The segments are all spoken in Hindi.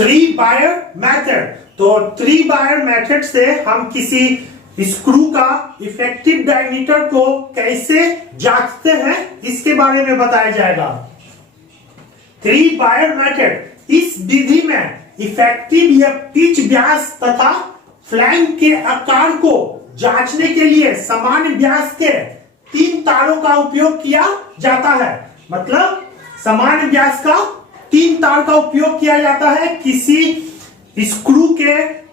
Three wire method. तो थ्री वायर मेथड से हम किसी स्क्रू का इफेक्टिव डायमीटर को कैसे जांचते हैं इसके बारे में बताया जाएगा। थ्री वायर मेथड, इस विधि में इफेक्टिव या पिच व्यास तथा फ्लैंक के आकार को जांचने के लिए समान व्यास के तीन तारों का उपयोग किया जाता है। मतलब समान व्यास का तीन तार का उपयोग किया जाता है किसी स्क्रू के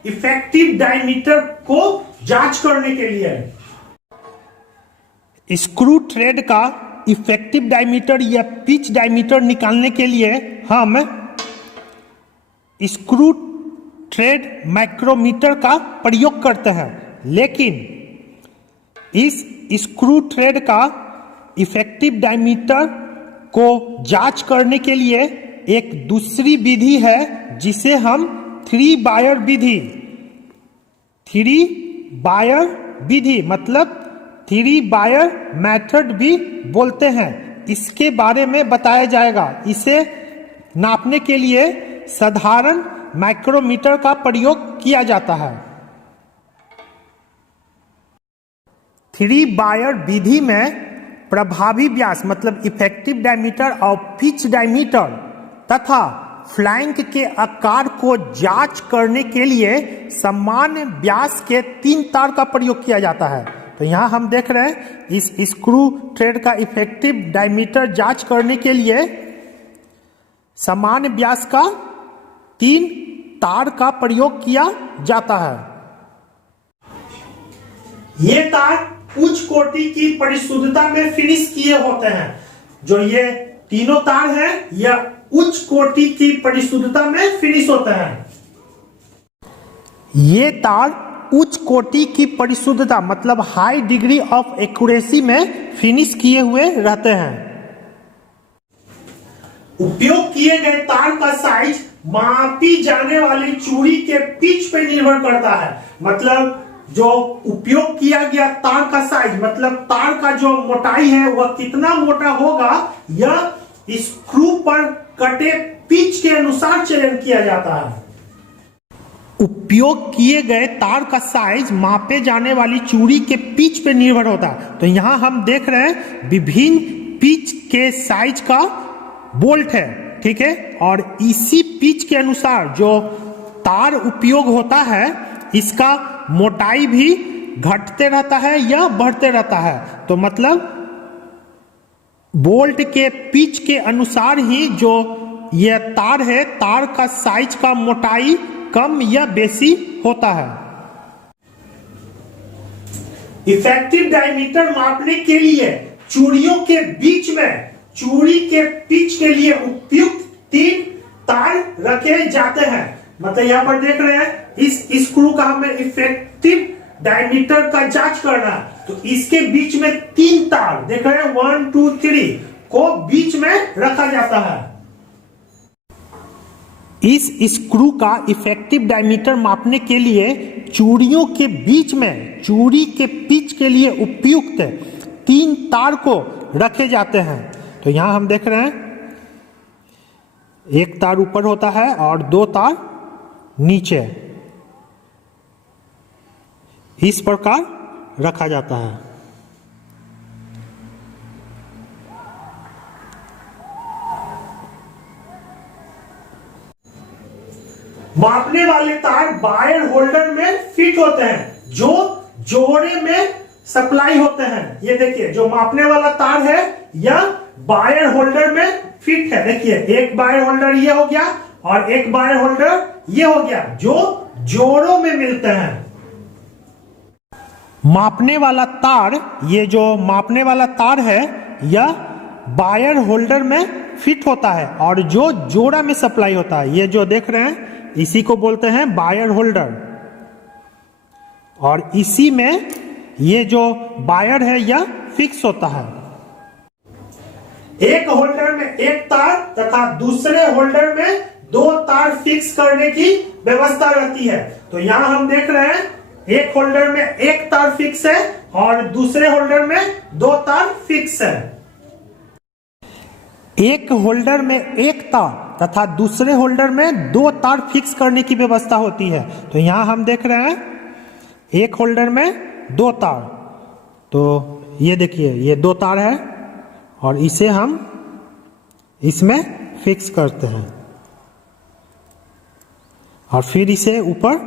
इफेक्टिव डायमीटर को जांच करने के लिए। स्क्रू थ्रेड का इफेक्टिव डायमीटर या पिच डायमीटर निकालने के लिए हम स्क्रू थ्रेड माइक्रोमीटर का प्रयोग करते हैं, लेकिन इस स्क्रू थ्रेड का इफेक्टिव डायमीटर को जांच करने के लिए एक दूसरी विधि है जिसे हम थ्री वायर विधि मतलब थ्री वायर मेथड भी बोलते हैं। इसके बारे में बताया जाएगा। इसे नापने के लिए साधारण माइक्रोमीटर का प्रयोग किया जाता है। थ्री वायर विधि में प्रभावी व्यास मतलब इफेक्टिव डायमीटर और पिच डायमीटर तथा फ्लैंक के आकार को जांच करने के लिए समान व्यास के तीन तार का प्रयोग किया जाता है। तो यहाँ हम देख रहे हैं इस स्क्रू थ्रेड का इफेक्टिव डायमीटर जांच करने के लिए समान व्यास का तीन तार का प्रयोग किया जाता है। ये तार उच्च कोटि की परिशुद्धता में फिनिश किए होते हैं। जो ये तीनों तार हैं यह उच्च कोटि की परिशुद्धता में फिनिश होते हैं। ये तार उच्च कोटि की परिशुद्धता मतलब हाई डिग्री ऑफ एक्यूरेसी में फिनिश किए हुए रहते हैं। उपयोग किए गए तार का साइज मापी जाने वाली चूड़ी के पिच पर निर्भर करता है। मतलब जो उपयोग किया गया तार का साइज मतलब तार का जो मोटाई है वह कितना मोटा होगा यह स्क्रू पर कटे पिच के अनुसार चयन किया जाता है। उपयोग किए गए तार का साइज मापे जाने वाली चूड़ी के पिच पर निर्भर होता है। तो यहां हम देख रहे हैं विभिन्न पिच के साइज का बोल्ट है, ठीक है, और इसी पिच के अनुसार जो तार उपयोग होता है इसका मोटाई भी घटते रहता है या बढ़ते रहता है। तो मतलब बोल्ट के पिच के अनुसार ही जो यह तार है तार का साइज का मोटाई कम या बेसी होता है। इफेक्टिव डायमीटर मापने के लिए चूड़ियों के बीच में चूड़ी के पिच के लिए उपयुक्त तीन तार रखे जाते हैं। मतलब यहाँ पर देख रहे हैं इस स्क्रू का हमें इफेक्टिव डायमीटर का जांच करना है तो इसके बीच में तीन तार देख रहे हैं 1 2 3 को बीच में रखा जाता है। इस स्क्रू का इफेक्टिव डायमीटर मापने के लिए चूड़ियों के बीच में चूड़ी के पिच के लिए उपयुक्त तीन तार को रखे जाते हैं। तो यहां हम देख रहे हैं एक तार ऊपर होता है और दो तार नीचे इस प्रकार रखा जाता है। मापने वाले तार वायर होल्डर में फिट होते हैं जो जोड़े में सप्लाई होते हैं। ये देखिए जो मापने वाला तार है यह वायर होल्डर में फिट है। देखिए एक वायर होल्डर ये हो गया और एक वायर होल्डर ये हो गया जो जोड़ों में मिलते हैं। मापने वाला तार ये जो मापने वाला तार है यह वायर होल्डर में फिट होता है और जो जोड़ा में सप्लाई होता है ये जो देख रहे हैं इसी को बोलते हैं वायर होल्डर। और इसी में ये जो वायर है यह फिक्स होता है। एक होल्डर में एक तार तथा दूसरे होल्डर में दो तार फिक्स करने की व्यवस्था रहती है। तो यहां हम देख रहे हैं एक होल्डर में एक तार फिक्स है और दूसरे होल्डर में दो तार फिक्स है। एक होल्डर में एक तार तथा दूसरे होल्डर में 2 तार फिक्स करने की व्यवस्था होती है। तो यहाँ हम देख रहे हैं एक होल्डर में 2 तार, तो ये देखिए ये 2 तार है और इसे हम इसमें फिक्स करते हैं और फिर इसे ऊपर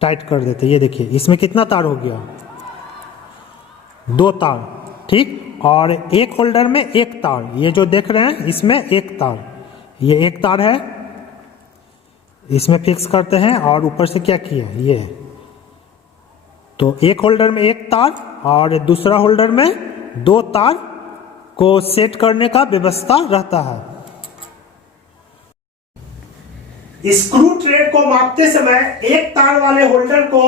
टाइट कर देते हैं। ये देखिए इसमें कितना तार हो गया, 2 तार, ठीक। और एक होल्डर में 1 तार, ये जो देख रहे हैं इसमें 1 तार, ये 1 तार है, इसमें फिक्स करते हैं और ऊपर से क्या किया ये, तो एक होल्डर में 1 तार और दूसरा होल्डर में 2 तार को सेट करने का व्यवस्था रहता है। स्क्रू थ्रेड को मापते समय 1 तार वाले होल्डर को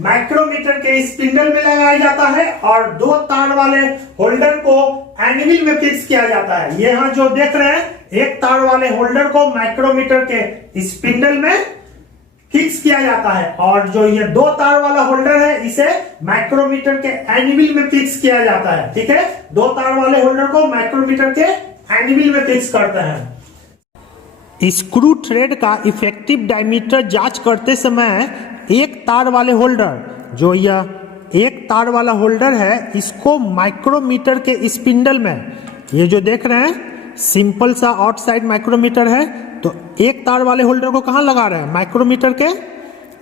माइक्रोमीटर के स्पिंडल में लगाया जाता है और 2 तार वाले होल्डर को एनिविल में फिक्स किया जाता है। ये यहाँ जो देख रहे हैं 1 तार वाले होल्डर को माइक्रोमीटर के स्पिंडल में फिक्स किया जाता है और जो ये 2 तार वाला होल्डर है इसे माइक्रोमीटर के एनिविल में फिक्स किया जाता है, ठीक है। 2 तार वाले होल्डर को माइक्रोमीटर के एनिविल में फिक्स करते हैं। स्क्रू थ्रेड का इफेक्टिव डायमीटर जांच करते समय 1 तार वाले होल्डर, जो यह 1 तार वाला होल्डर है, इसको माइक्रोमीटर के स्पिंडल में, ये जो देख रहे हैं सिंपल सा आउटसाइड माइक्रोमीटर है, तो 1 तार वाले होल्डर को कहाँ लगा रहे हैं, माइक्रोमीटर के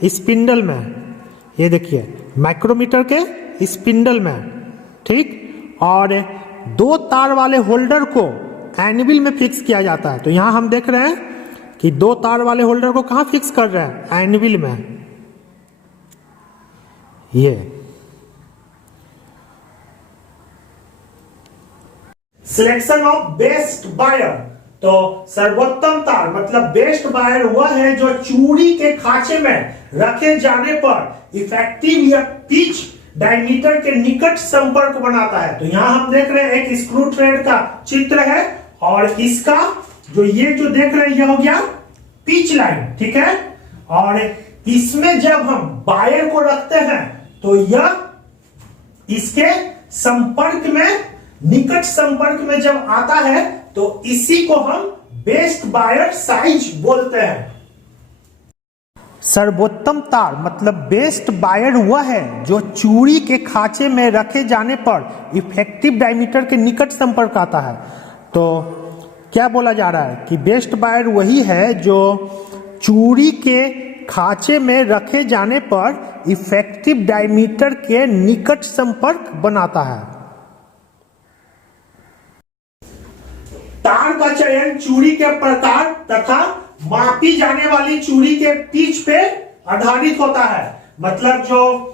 स्पिंडल में। ये देखिए माइक्रोमीटर के स्पिंडल में, ठीक। और 2 तार वाले होल्डर को एनिविल में फिक्स किया जाता है। तो यहां हम देख रहे हैं कि 2 तार वाले होल्डर को कहां फिक्स कर रहे हैं, एनिविल में। ये सिलेक्शन ऑफ बेस्ट बायर, तो सर्वोत्तम तार मतलब बेस्ट बायर वह है जो चूड़ी के खांचे में रखे जाने पर इफेक्टिव या पिच डायमीटर के निकट संपर्क बनाता है। तो यहां हम देख रहे हैं एक स्क्रू थ्रेड का चित्र है और इसका जो ये जो देख रहे हैं ये हो गया पिच लाइन, ठीक है। और इसमें जब हम बायर को रखते हैं तो यह इसके संपर्क में, निकट संपर्क में जब आता है तो इसी को हम बेस्ट बायर साइज बोलते हैं। सर्वोत्तम तार मतलब बेस्ट बायर वह है जो चूड़ी के खांचे में रखे जाने पर इफेक्टिव डायमीटर के निकट संपर्क आता है। तो क्या बोला जा रहा है कि बेस्ट बायर वही है जो चूड़ी के खांचे में रखे जाने पर इफेक्टिव डायमीटर के निकट संपर्क बनाता है। तार का चयन चूड़ी के प्रकार तथा मापी जाने वाली चूड़ी के पिच पे आधारित होता है। मतलब जो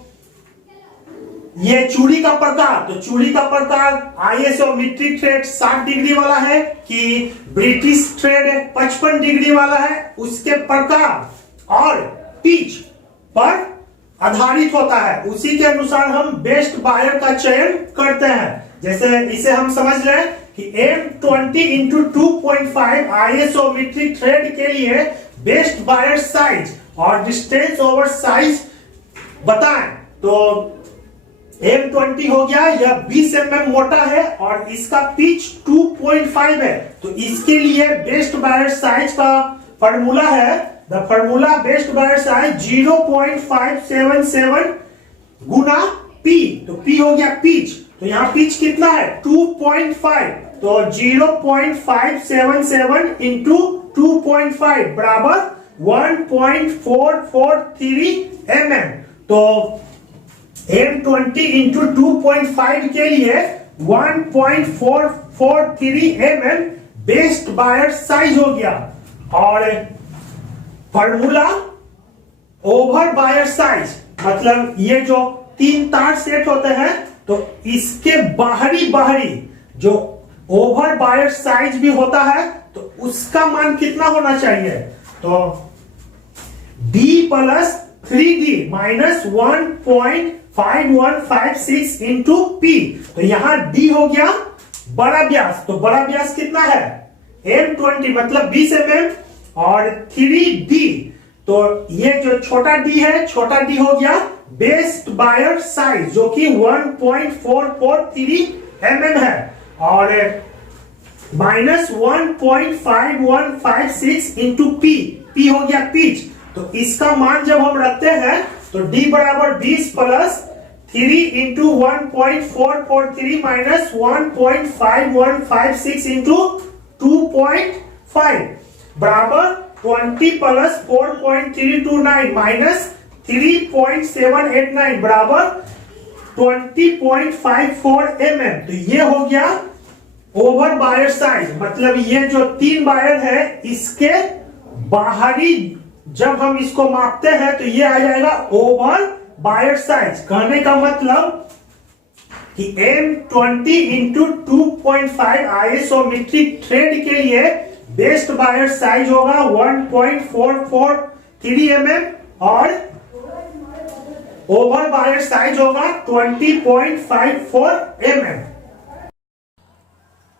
ये चूड़ी का प्रकार, तो चूड़ी का प्रकार आईएसओ मीट्रिक थ्रेड 60 डिग्री वाला है कि ब्रिटिश थ्रेड 55 डिग्री वाला है, उसके प्रकार और पिच पर आधारित होता है। उसी के अनुसार हम बेस्ट बायर का चयन करते हैं। जैसे इसे हम समझ लें कि M20 into 2.5 ISO metric thread के लिए बेस्ट बायर साइज और डिस्टेंस ओवर साइज बताएं। तो M20 हो गया, यह 20 mm मोटा है और इसका पिच 2.5 है। तो इसके लिए बेस्ट बायर साइज का फॉर्मूला है, the formula best buyer size 0.577 गुना P। तो P हो गया पिच, तो यहाँ पिच कितना है 2.5, तो 0.577 इंटू 2.5 बराबर 1.443 mm। तो M20 इंटू 2.5 के लिए 1.443 mm बेस्ट बायर साइज हो गया। और फॉर्मूला ओवर बायर साइज मतलब ये जो 3 तार सेट होते हैं तो इसके बाहरी जो ओवर बायर साइज भी होता है तो उसका मान कितना होना चाहिए, तो D plus 3D minus 1.5156 into P। तो यहां D हो गया बड़ा व्यास, तो बड़ा व्यास कितना है M20 मतलब 20 mm और 3D, तो ये जो छोटा D है, छोटा D हो गया बेस्ट बायर साइज जो कि 1.443 mm है। और माइनस 1.5156 इंटू पी, पी हो गया पिच। तो इसका मान जब हम रखते हैं तो डी बराबर 20 प्लस 3 इंटू 1.443 माइनस 1.5156 इंटू 2.5 बराबर 20 प्लस 4.329 माइनस 3.789 बराबर 20.54 mm। तो ये हो गया ओवर बायर साइज, मतलब ये जो 3 बायर है इसके बाहरी जब हम इसको मापते हैं तो ये आ जाएगा ओवर बायर साइज। कहने का मतलब कि M20 इंटू 2.5 आइसोमेट्रिक थ्रेड के लिए बेस्ट बायर साइज होगा 1.443 mm और ओवर बायर साइज होगा 20.54 mm।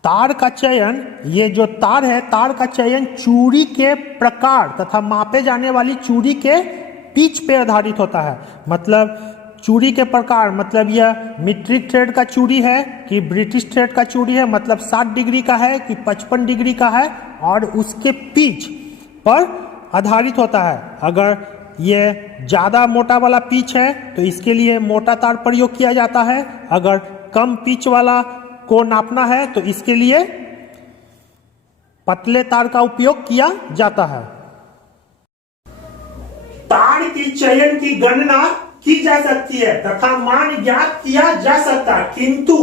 तार का चयन, ये जो तार है तार का चयन चूड़ी के प्रकार तथा मापे जाने वाली चूड़ी के पिच पे आधारित होता है। मतलब चूड़ी के प्रकार, मतलब यह मीट्रिक थ्रेड का चूड़ी है कि ब्रिटिश थ्रेड का चूड़ी है, मतलब 60 डिग्री का है कि 55 डिग्री का है, और उसके पिच पर आधारित होता है। अगर ये ज़्यादा मोटा वाला पिच है तो इसके लिए मोटा तार प्रयोग किया जाता है, अगर कम पिच वाला को नापना है तो इसके लिए पतले तार का उपयोग किया जाता है। तार की चयन की गणना की जा सकती है तथा मान ज्ञात किया जा सकता है, किंतु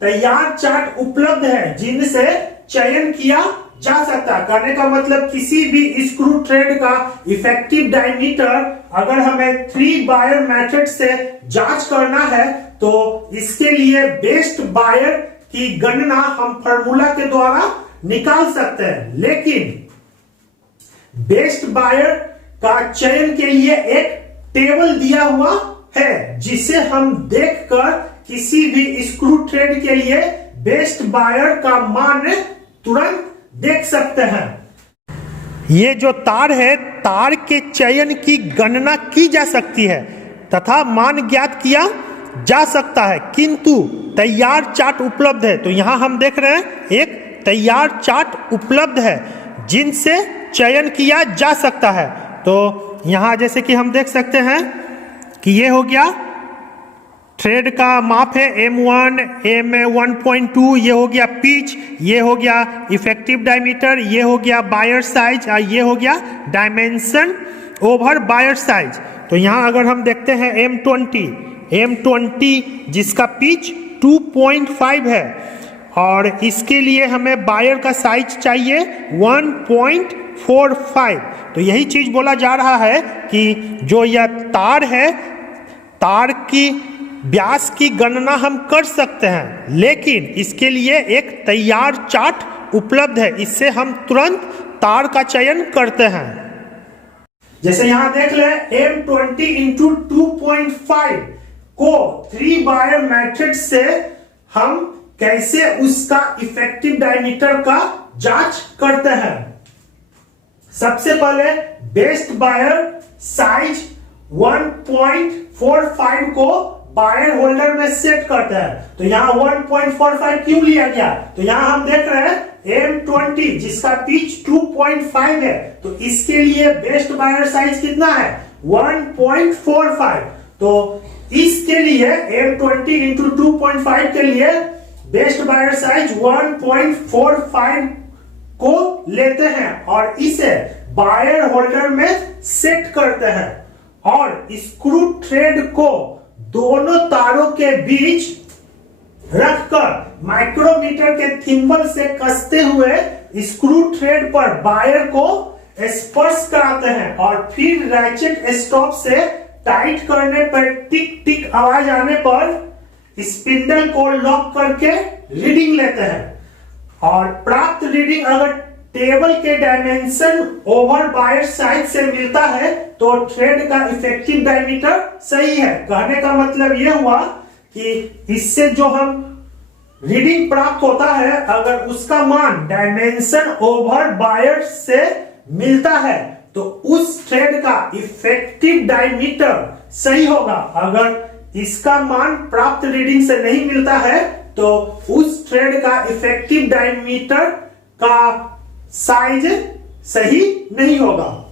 तैयार चार्ट उपलब्ध है जिनसे चयन किया जा सकता है। कहने का मतलब किसी भी स्क्रू थ्रेड का इफेक्टिव डायमीटर अगर हमें 3 बायर मेथड से जांच करना है तो इसके लिए बेस्ट बायर की गणना हम फार्मूला के द्वारा निकाल सकते हैं, लेकिन बेस्ट बायर का चयन के लिए एक टेबल दिया हुआ है जिसे हम देखकर किसी भी स्क्रू थ्रेड के लिए बेस्ट बायर का मान तुरंत देख सकते हैं। ये जो तार है तार के चयन की गणना की जा सकती है तथा मान ज्ञात किया जा सकता है, किंतु तैयार चार्ट उपलब्ध है। तो यहां हम देख रहे हैं एक तैयार चार्ट उपलब्ध है जिनसे चयन किया जा सकता है। तो यहां जैसे कि हम देख सकते हैं कि ये हो गया थ्रेड का माप है M1, M1.2, ये हो गया पिच, ये हो गया इफेक्टिव डायमीटर, ये हो गया बायर साइज और ये हो गया डायमेंशन ओवर बायर साइज। तो यहाँ अगर हम देखते हैं M20 जिसका पिच 2.5 है और इसके लिए हमें बायर का साइज चाहिए 1.45। तो यही चीज बोला जा रहा है कि जो यह तार है तार की व्यास की गणना हम कर सकते हैं, लेकिन इसके लिए एक तैयार चार्ट उपलब्ध है, इससे हम तुरंत तार का चयन करते हैं। जैसे यहां देख ले M20 इंटू 2.5 को 3 बायर मेथड से हम कैसे उसका इफेक्टिव डायमीटर का जांच करते हैं। सबसे पहले बेस्ट बायर साइज 1.45 को बायर होल्डर में सेट करते हैं। तो यहाँ 1.45 क्यों लिया गया, तो यहाँ हम देख रहे हैं M20 जिसका पिच 2.5 है, तो इसके लिए बेस्ट बायर साइज कितना है 1.45। तो इसके लिए M20 इंटू 2.5 के लिए बेस्ट बायर साइज 1.45 को लेते हैं और इसे बायर होल्डर में सेट करते हैं और स्क्रू थ्रेड को दोनों तारों के बीच रखकर माइक्रोमीटर के थिम्बल से कसते हुए स्क्रू थ्रेड पर बायर को स्पर्श कराते हैं और फिर रैचेट स्टॉप से टाइट करने पर टिक टिक आवाज आने पर स्पिंडल को लॉक करके रीडिंग लेते हैं और प्राप्त रीडिंग अगर टेबल के डायमेंशन ओवर बायर साइज से मिलता है तो थ्रेड का इफेक्टिव डायमीटर सही है। कहने का मतलब यह हुआ कि इससे जो हम रीडिंग प्राप्त होता है अगर उसका मान डायमेंशन ओवर बायर से मिलता है तो उस थ्रेड का इफेक्टिव डायमीटर सही होगा। अगर इसका मान प्राप्त रीडिंग से नहीं मिलता है तो उस थ्रेड का इफेक्टिव डायमीटर का साइज सही नहीं होगा।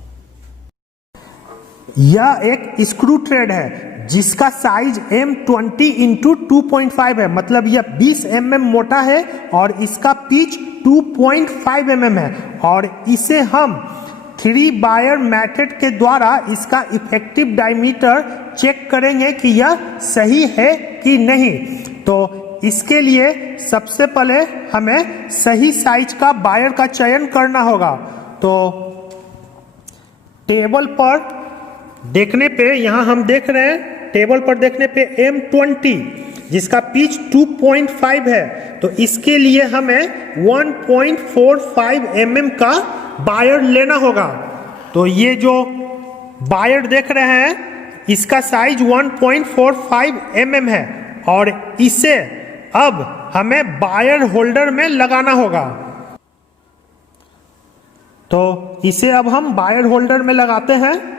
यह एक स्क्रू थ्रेड है जिसका साइज M20 इंटू 2.5 है, मतलब यह 20 mm मोटा है और इसका पिच 2.5 mm है, और इसे हम 3 वायर मेथड के द्वारा इसका इफेक्टिव डायमीटर चेक करेंगे कि यह सही है कि नहीं। तो इसके लिए सबसे पहले हमें सही साइज का वायर का चयन करना होगा। तो टेबल पर देखने पे, यहां हम देख रहे हैं टेबल पर देखने पे M20 जिसका पिच 2.5 है, तो इसके लिए हमें 1.45 mm का वायर लेना होगा। तो ये जो वायर देख रहे हैं इसका साइज 1.45 mm है, और इसे अब हमें वायर होल्डर में लगाना होगा। तो इसे अब हम वायर होल्डर में लगाते हैं।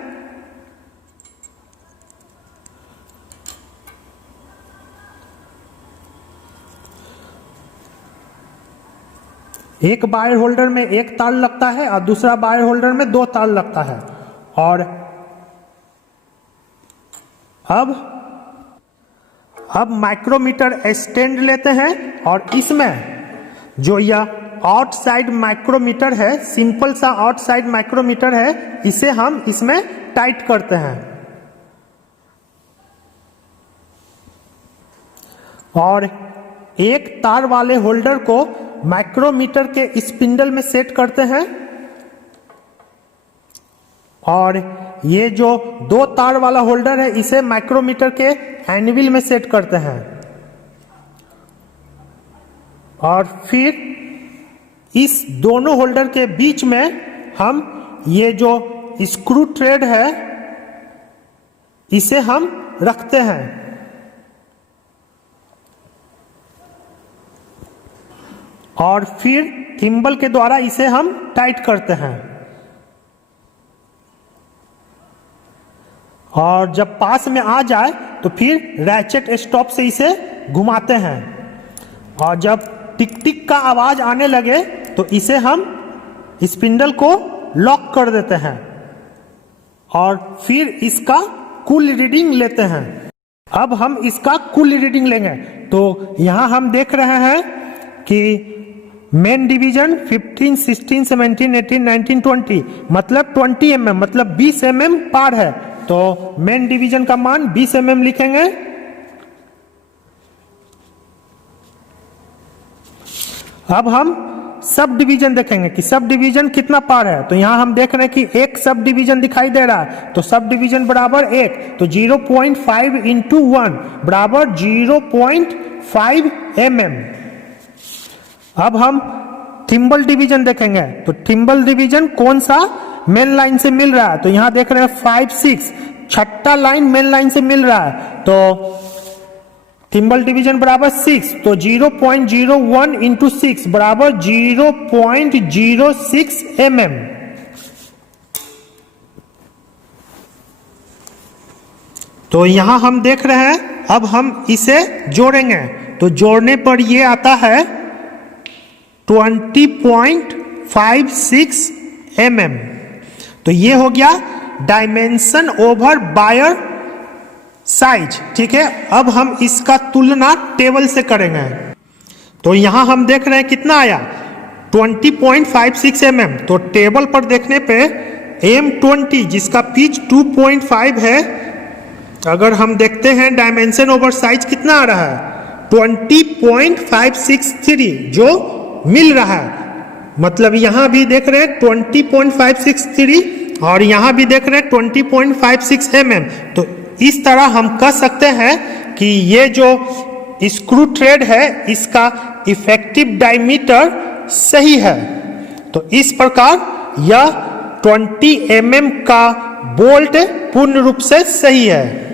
एक वायर होल्डर में एक तार लगता है और दूसरा वायर होल्डर में 2 तार लगता है। और अब माइक्रोमीटर स्टैंड लेते हैं और इसमें जो यह आउटसाइड माइक्रोमीटर है, सिंपल सा आउटसाइड माइक्रोमीटर है, इसे हम इसमें टाइट करते हैं और एक तार वाले होल्डर को माइक्रोमीटर के स्पिंडल में सेट करते हैं, और ये जो 2 तार वाला होल्डर है इसे माइक्रोमीटर के एनविल में सेट करते हैं। और फिर इस दोनों होल्डर के बीच में हम ये जो स्क्रू थ्रेड है इसे हम रखते हैं, और फिर थिम्बल के द्वारा इसे हम टाइट करते हैं। और जब पास में आ जाए तो फिर रैचेट स्टॉप से इसे घुमाते हैं, और जब टिक टिक का आवाज आने लगे तो इसे हम स्पिंडल को लॉक कर देते हैं और फिर इसका कुल रीडिंग लेते हैं। अब हम इसका कुल रीडिंग लेंगे। तो यहां हम देख रहे हैं कि मेन डिवीजन 15, 16, 17, 18, 19, 20 मतलब 20 mm, मतलब 20 mm पार है। तो मेन डिवीजन का मान 20 mm लिखेंगे। अब हम सब डिवीजन देखेंगे कि सब डिवीजन कितना पार है। तो यहां हम देख रहे हैं कि एक सब डिवीजन दिखाई दे रहा है, तो सब डिवीजन बराबर 1, तो 0.5 इंटू 1 बराबर 0.5 mm। अब हम थिम्बल डिवीजन देखेंगे, तो थिम्बल डिवीजन कौन सा मेन लाइन से मिल रहा है। तो यहां देख रहे हैं 5, 6 छठा लाइन मेन लाइन से मिल रहा है, तो थिम्बल डिवीजन बराबर 6, तो 0.01 इंटू 6 बराबर 0.06 mm। तो यहां हम देख रहे हैं, अब हम इसे जोड़ेंगे, तो जोड़ने पर ये आता है 20.56 mm। तो ये हो गया डायमेंशन ओवर वायर साइज, ठीक है। अब हम इसका तुलना टेबल से करेंगे। तो यहां हम देख रहे हैं कितना आया 20.56 mm। तो टेबल पर देखने पे M20 जिसका पिच 2.5 है, अगर हम देखते हैं डायमेंशन ओवर साइज कितना आ रहा है 20.563 जो मिल रहा है। मतलब यहां भी देख रहे हैं 20.563 और यहां भी देख रहे हैं 20.56 mm। तो इस तरह हम कह सकते हैं कि ये जो स्क्रू थ्रेड है इसका इफेक्टिव डायमीटर सही है। तो इस प्रकार यह 20 mm का बोल्ट पूर्ण रूप से सही है।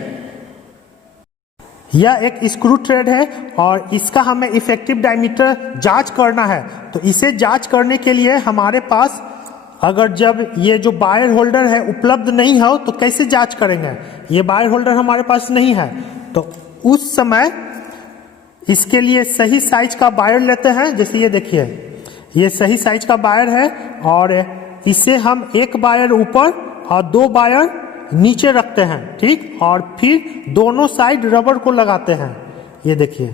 यह एक स्क्रू थ्रेड है और इसका हमें इफेक्टिव डायमीटर जांच करना है। तो इसे जांच करने के लिए हमारे पास अगर जब ये जो वायर होल्डर है उपलब्ध नहीं हो तो कैसे जांच करेंगे। ये वायर होल्डर हमारे पास नहीं है, तो उस समय इसके लिए सही साइज का वायर लेते हैं। जैसे ये देखिए, ये सही साइज का वायर है और इसे हम एक वायर ऊपर और 2 वायर नीचे रखते हैं, ठीक। और फिर दोनों साइड रबर को लगाते हैं। ये देखिए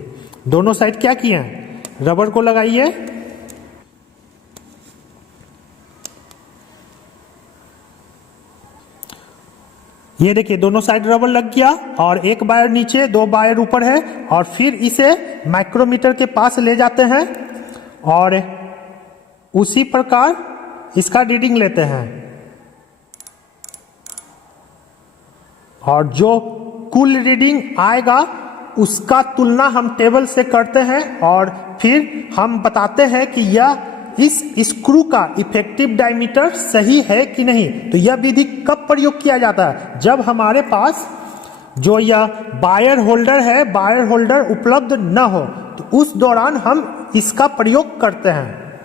दोनों साइड क्या किए हैं, रबर को लगाइए। ये देखिए दोनों साइड रबर लग गया और एक वायर नीचे 2 वायर ऊपर है। और फिर इसे माइक्रोमीटर के पास ले जाते हैं और उसी प्रकार इसका रीडिंग लेते हैं और जो कुल रीडिंग आएगा उसका तुलना हम टेबल से करते हैं और फिर हम बताते हैं कि यह इस स्क्रू का इफेक्टिव डायमीटर सही है कि नहीं। तो यह विधि कब प्रयोग किया जाता है, जब हमारे पास जो यह वायर होल्डर है, वायर होल्डर उपलब्ध न हो, तो उस दौरान हम इसका प्रयोग करते हैं।